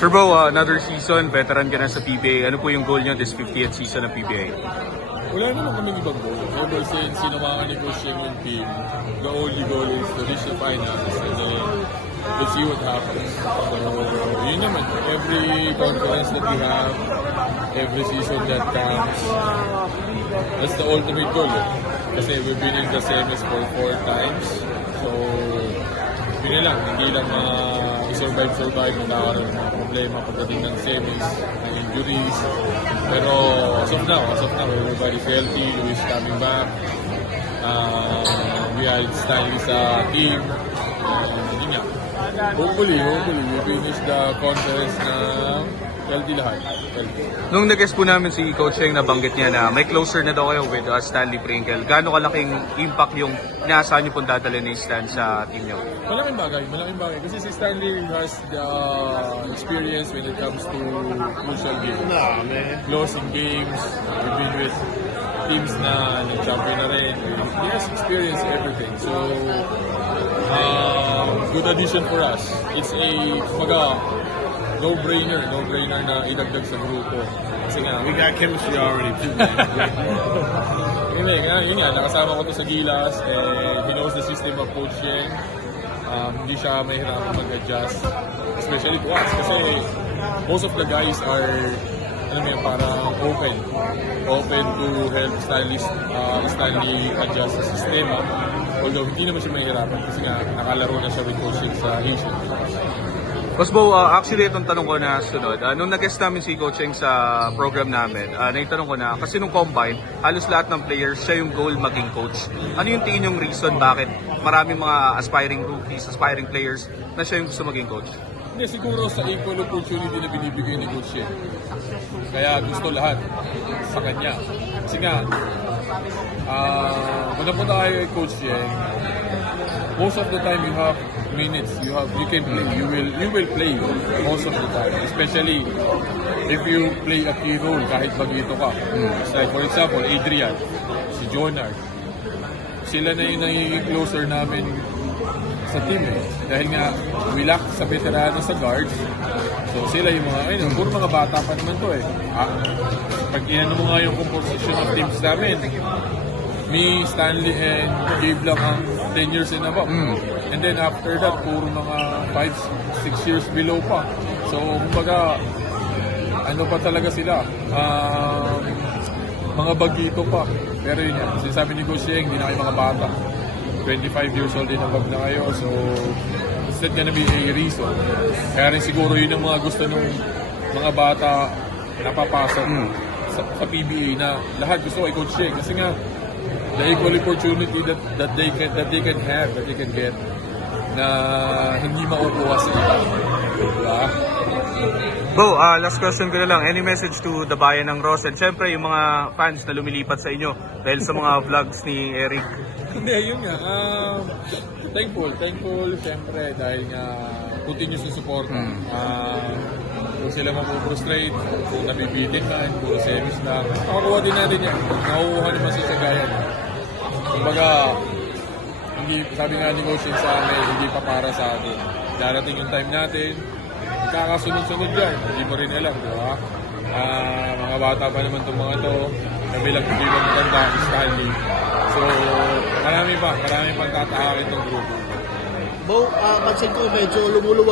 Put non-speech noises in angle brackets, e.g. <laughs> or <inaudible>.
Sir Bo, uh, another season, veteran ka na sa PBA. Ano po yung goal nyo this 50th season ng PBA? Wala naman kami ibang goal. Ever since Sheng yung team, the only goal is to reach the finals and then let's see what happens. So, yun naman. Every conference that we have, every season that comes, that's the ultimate goal. Eh. Kasi we've been in the semis for four times. So, yun na lang. Hindi lang ma-survive-survive magkakaroon ng mga problema pagdating ng semis, ng injuries. Pero as of now, as of now, everybody's healthy, Luis coming back. Uh, we had Stanley sa team. Uh, yun nga. Hopefully, hopefully, we finish the conference na healthy lahat. Healthy. Nung nag-guest po namin si Coach Cheng, nabanggit niya na may closer na daw kayo with uh, Stanley Pringle. Gaano kalaking impact yung inaasahan niyo pong dadalhin ni Stan sa team niyo? Malaking bagay, malaking bagay. Kasi si Stanley has the experience when it comes to crucial games. Nah, man. Closing games, we've been with teams na nag-champion na rin. He has experience everything. So, uh, good addition for us. It's a, kumbaga, no-brainer, no-brainer na idagdag sa grupo. Kasi nga, We got chemistry already too, man. <laughs> yun eh, nga, yun nga, nakasama ko to sa Gilas, eh, he knows the system of Coach Yeng. Um, hindi siya mahirapan mag-adjust, especially to us, kasi most of the guys are, mo yun, parang open. Open to help Stanley, uh, Stanley adjust sa sistema. Although hindi naman siya mahirapan kasi nga nakalaro na siya with Coach Yeng sa Asian. Boss Bo, uh, actually itong tanong ko na sunod. Uh, nung nag-guest namin si Coach Cheng sa program namin, uh, naitanong ko na, kasi nung combine, halos lahat ng players, siya yung goal maging coach. Ano yung tingin yung reason bakit maraming mga aspiring rookies, aspiring players na siya yung gusto maging coach? Hindi, siguro sa equal opportunity na binibigay ni Coach Yen. Kaya gusto lahat sa kanya. Kasi nga, ah, uh, punta tayo kay Coach Yen, most of the time you have minutes, you have you can play, you will you will play most of the time. Especially if you play a key role kahit bagito ka. It's like for example, Adrian, si Jonard, sila na yung nagiging closer namin sa team eh. Dahil nga, we lack sa veterano sa guards. So sila yung mga, ayun, puro mga bata pa naman to eh. Ah, pag inano mo nga yung composition of teams namin, me, Stanley, and Gabe lang ang 10 years and above. And then after that, puro mga 5, 6 years below pa. So, kumbaga, ano pa talaga sila? Um, mga bagito pa. Pero yun yan, sinasabi ni Coach Yeng, hindi na kayo mga bata. 25 years old din above na kayo. So, it's not gonna be a reason. Kaya rin siguro yun ang mga gusto ng mga bata na papasok sa, sa PBA na lahat gusto kay Coach Yeng. Kasi nga, the equal opportunity that, that they can that they can have, that they can get na hindi makukuha sa iba. Bo, uh, last question ko na lang. Any message to the bayan ng Ross? And syempre, yung mga fans na lumilipat sa inyo dahil sa mga <laughs> vlogs ni Eric. Hindi, yun nga. Um, thankful, thankful siyempre dahil nga continuous yung support. Ah, kung sila mapuprustrate, kung nabibitin man, kung series na, makakuha din natin yan. Nakukuha naman sa sagayan. Kumbaga, hindi, sabi nga ni Coach sa amin, hindi pa para sa atin. Darating yung time natin, kakasunod-sunod yan. Hindi mo rin alam, di ba? Ah, mga bata pa naman itong mga to. Kami lang hindi ba maganda, Stanley. So, marami pa, marami pang tatahakin itong grupo. Bo, uh, pansin ko medyo lumuluwag